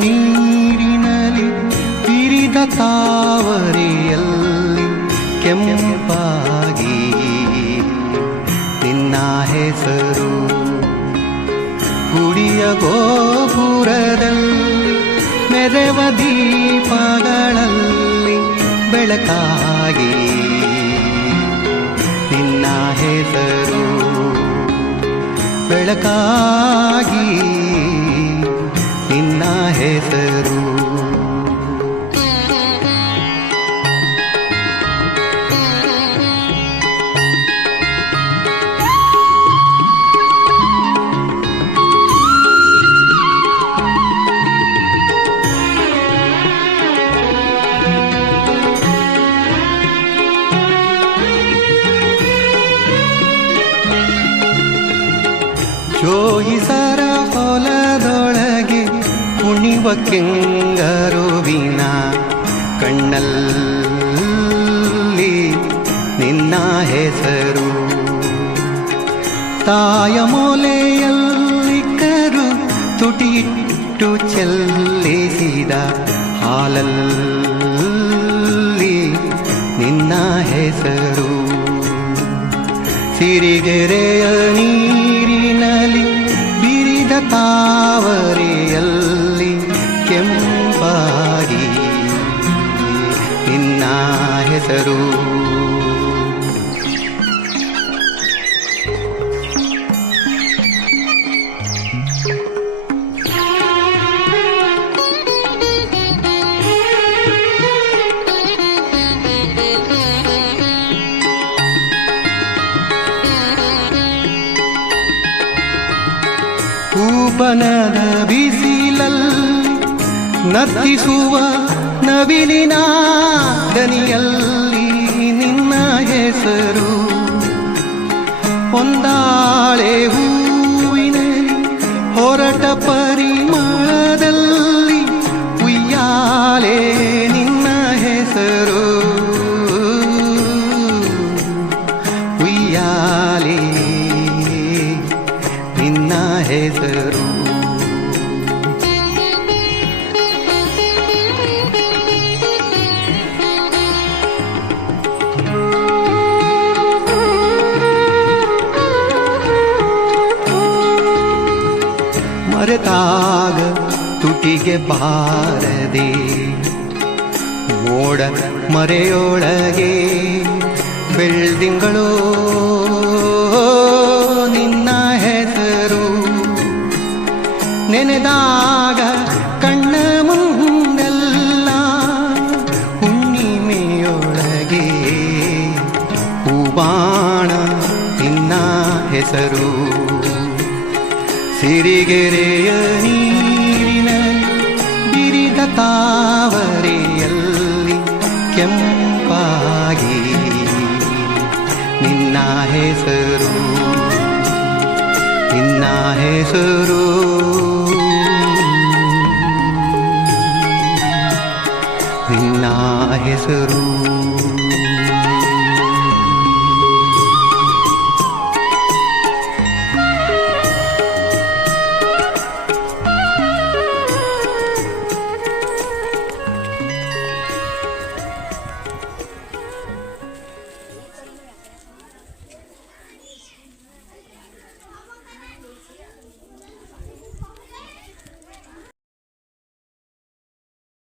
ನೀರಿನಲ್ಲಿ ತಿರಿದ ತಾವರೆಯಲ್ಲಿ ಕೆಂಪಾಗಿ ನಿನ್ನ ಹೆಸರು ಗುಡಿಯ ಗೋಪುರದಲ್ಲಿ ಮೆರೆವ ದೀಪಗಳಲ್ಲಿ ಬೆಳಕಾಗಿ ನಿನ್ನ ಹೆಸರು ಬೆಳಕಾಗಿ ನಿನ್ನ ಹೆಸರು ಜೋಯಿಸರ ಹೊಲದೊಳಗೆ ಕುಣಿವ ಕೆಂಗರುವಿನ ಕಣ್ಣಲ್ಲಿ ನಿನ್ನ ಹೆಸರು. ತಾಯ ಮೂಲೆಯಲ್ಲಿ ಕರು ತುಟಿಟ್ಟು ಚೆಲ್ಲಿಸಿದ ಹಾಲಲ್ಲಿ ನಿನ್ನ ಹೆಸರು. ಸಿರಿಗೆರೆಯ ನೀರಿನಲ್ಲಿ ಬಿರಿದ ತಾವರೆಯಲ್ಲಿ ಕೆಂಪಾಗಿ ನಿನ್ನ ಹೆಸರು. ಬನದ ಬಿಸಿಲಲ್ಲಿ ನರ್ತಿಸುವ ನವಿಲಿನ ದನಿಯಲ್ಲಿ ನಿನ್ನ ಹೆಸರು. ಒಂದಾಳೆ ಹೂವಿನ ಹೊರಟ ಪರಿಮಳದಲ್ಲಿ ಉಯ್ಯಾಲೆ ನಿನ್ನ ಹೆಸರು. ತುಟಿಗೆ ಬಾರದೆ ಮೋಡ ಮರೆಯೊಳಗೆ ಬೆಳ್ದಿಂಗಳು ನಿನ್ನ ಹೆಸರು ನೆನೆದಾಗ ಕಣ್ಣ ಮುಂದೆಲ್ಲ ಹುಣ್ಣಿಮೆಯೊಳಗೆ ಹೂಬಾಣ ನಿನ್ನ ಹೆಸರು. ಸಿರಿಗೆರೆಯ ಬಿರಿದ ತಾವರೆಯಲ್ಲಿ ಕೆಂಪಾಗಿ ನಿನ್ನ ಹೆಸರು ನಿನ್ನ ಹೆಸರು. ನಿನ್ನ ಹೆಸರು.